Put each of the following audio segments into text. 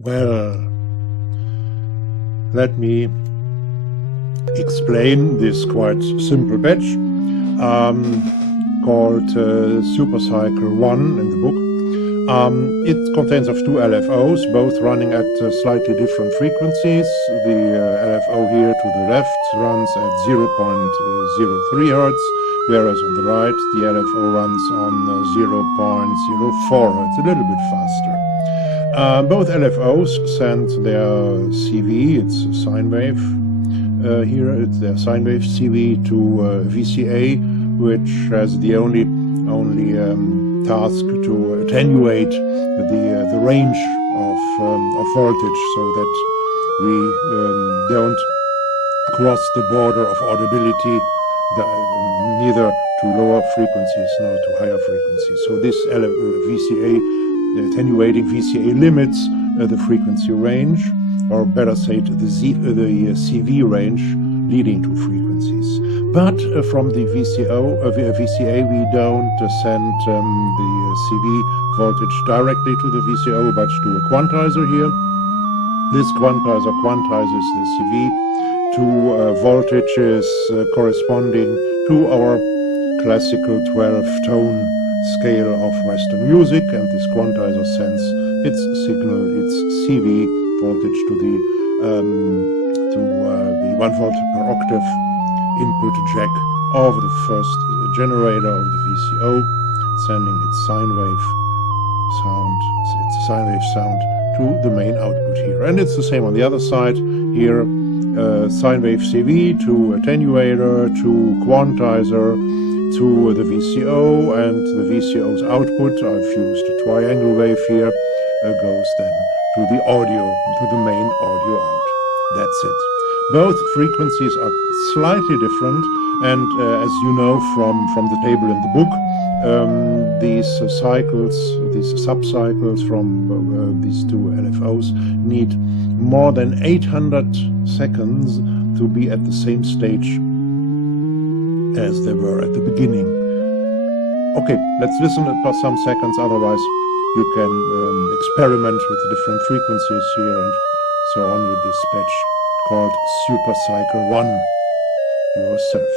Well, let me explain this quite simple patch called SupercycleVideo in the book. It contains of two LFOs, both running at slightly different frequencies. The LFO here to the left runs at 0.03 Hz, whereas on the right the LFO runs on 0.04 Hz, a little bit faster. Both LFOs send their CV, it's a sine wave. Here it's their sine wave CV to VCA, which has the only task to attenuate the range of voltage, so that we don't cross the border of audibility, neither to lower frequencies nor to higher frequencies. So this VCA, the attenuating VCA, limits the frequency range, or better said, the CV range leading to frequencies. But from the VCA we don't send the CV voltage directly to the VCO, but to a quantizer here. This quantizer quantizes the CV to voltages corresponding to our classical 12-tone scale of Western music, and this quantizer sends its signal, its CV voltage to the 1 volt per octave input jack of the first generator of the VCO, sending its sine wave sound to the main output here. And it's the same on the other side here, sine wave CV to attenuator to quantizer to the VCO, and the VCO's output, I've used a triangle wave here, goes then to the audio, to the main audio out. That's it. Both frequencies are slightly different, and as you know from the table in the book, these cycles, these subcycles from these two LFOs need more than 800 seconds to be at the same stage as they were at the beginning. Okay, let's listen for some seconds, otherwise you can experiment with the different frequencies here and so on with this patch called SupercycleVideo yourself.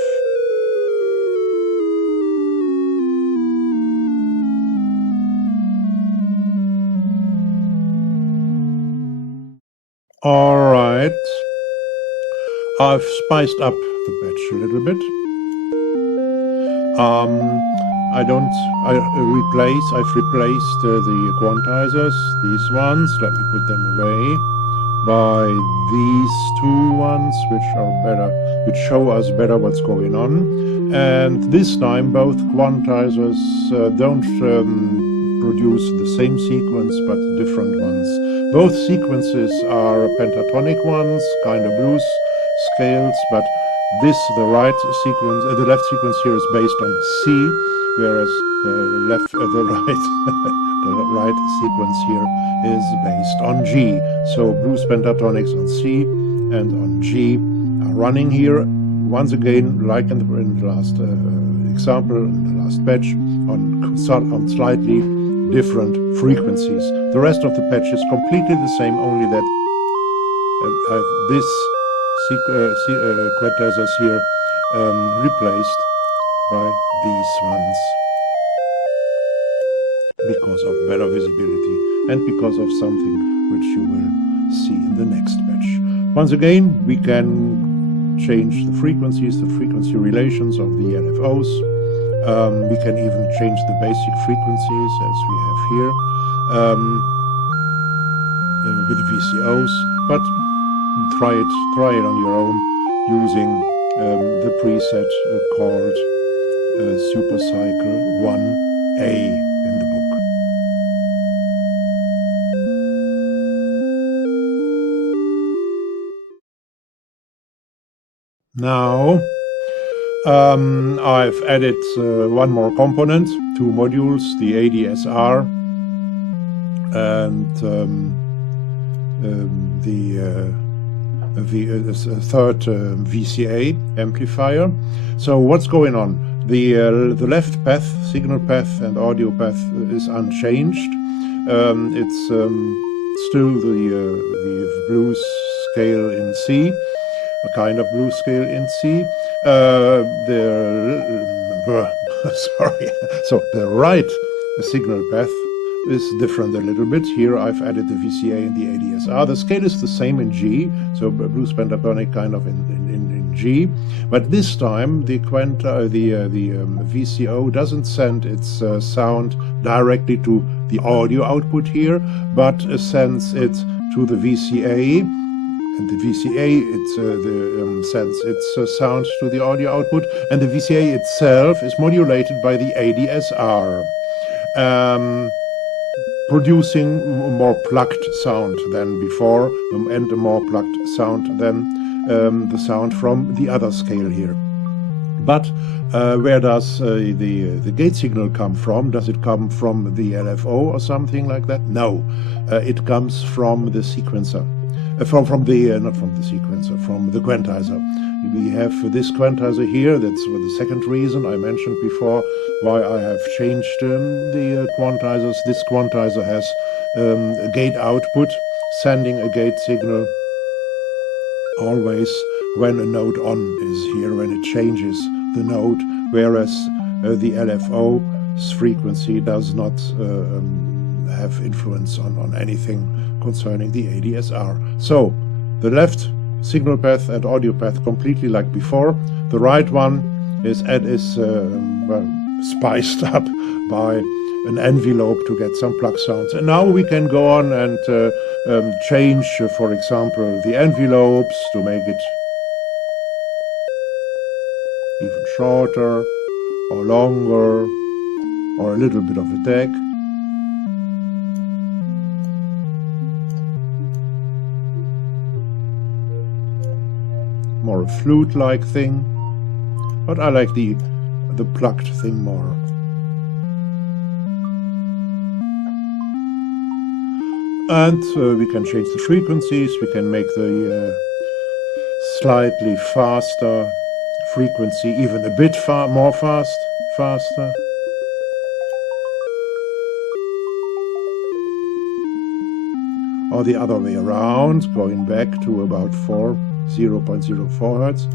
Alright, I've spiced up the patch a little bit. I've replaced the quantizers, these ones, let me put them away, by these two ones, which are better, which show us better what's going on. And this time both quantizers don't produce the same sequence, but different ones. Both sequences are pentatonic ones, kind of blues scales, but the right sequence, the left sequence here is based on C, whereas the right sequence here is based on G. So blues pentatonics on C and on G are running here. Once again, like in the last example, in the last patch, on slightly different frequencies. The rest of the patch is completely the same, only that this quantizers here replaced by these ones, because of better visibility and because of something which you will see in the next patch. Once again, we can change the frequencies, the frequency relations of the LFOs. We can even change the basic frequencies as we have here with the VCOs, but try it on your own using the preset called SupercycleVideo in the book. Now I've added one more component, two modules, the ADSR and the third VCA amplifier. So what's going on? The left path, signal path and audio path is unchanged. It's still the blues scale in C, a kind of blues scale in C. Sorry. So the right signal path is different a little bit. Here I've added the VCA and the ADSR. The scale is the same in G, so blues pentatonic kind of in G, but this time the VCO doesn't send its sound directly to the audio output here, but sends it to the VCA, and the VCA sends its sound to the audio output, and the VCA itself is modulated by the ADSR. Producing a more plugged sound than before, and a more plugged sound than the sound from the other scale here. But where does the gate signal come from? Does it come from the LFO or something like that? No, it comes from the sequencer. Not from the sequencer, from the quantizer. We have this quantizer here. That's the second reason I mentioned before why I have changed the quantizers. This quantizer has a gate output, sending a gate signal always when a note on is here, when it changes the note, whereas the LFO's frequency does not have influence on anything concerning the ADSR. So the left signal path and audio path completely like before. The right one is spiced up by an envelope to get some plug sounds. And now we can go on and change, for example, the envelopes to make it even shorter or longer, or a little bit of a deck. More a flute-like thing, but I like the plugged thing more. And we can change the frequencies. We can make the slightly faster frequency even a bit more faster. Or the other way around, going back to about 0.04 Hertz,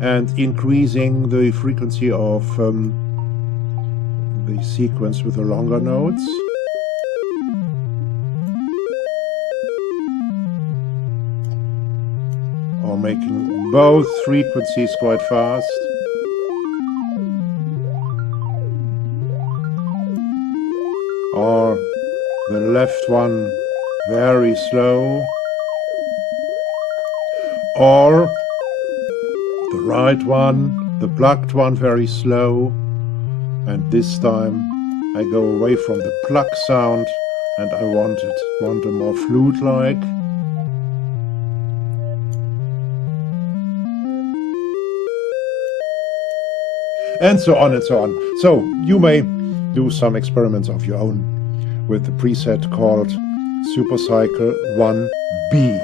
and increasing the frequency of the sequence with the longer notes. Or making both frequencies quite fast. Or the left one very slow. Or the right one, the plugged one, very slow. And this time I go away from the plug sound and I want a more flute-like. And so on and so on. So you may do some experiments of your own with the preset called Supercycle 1B.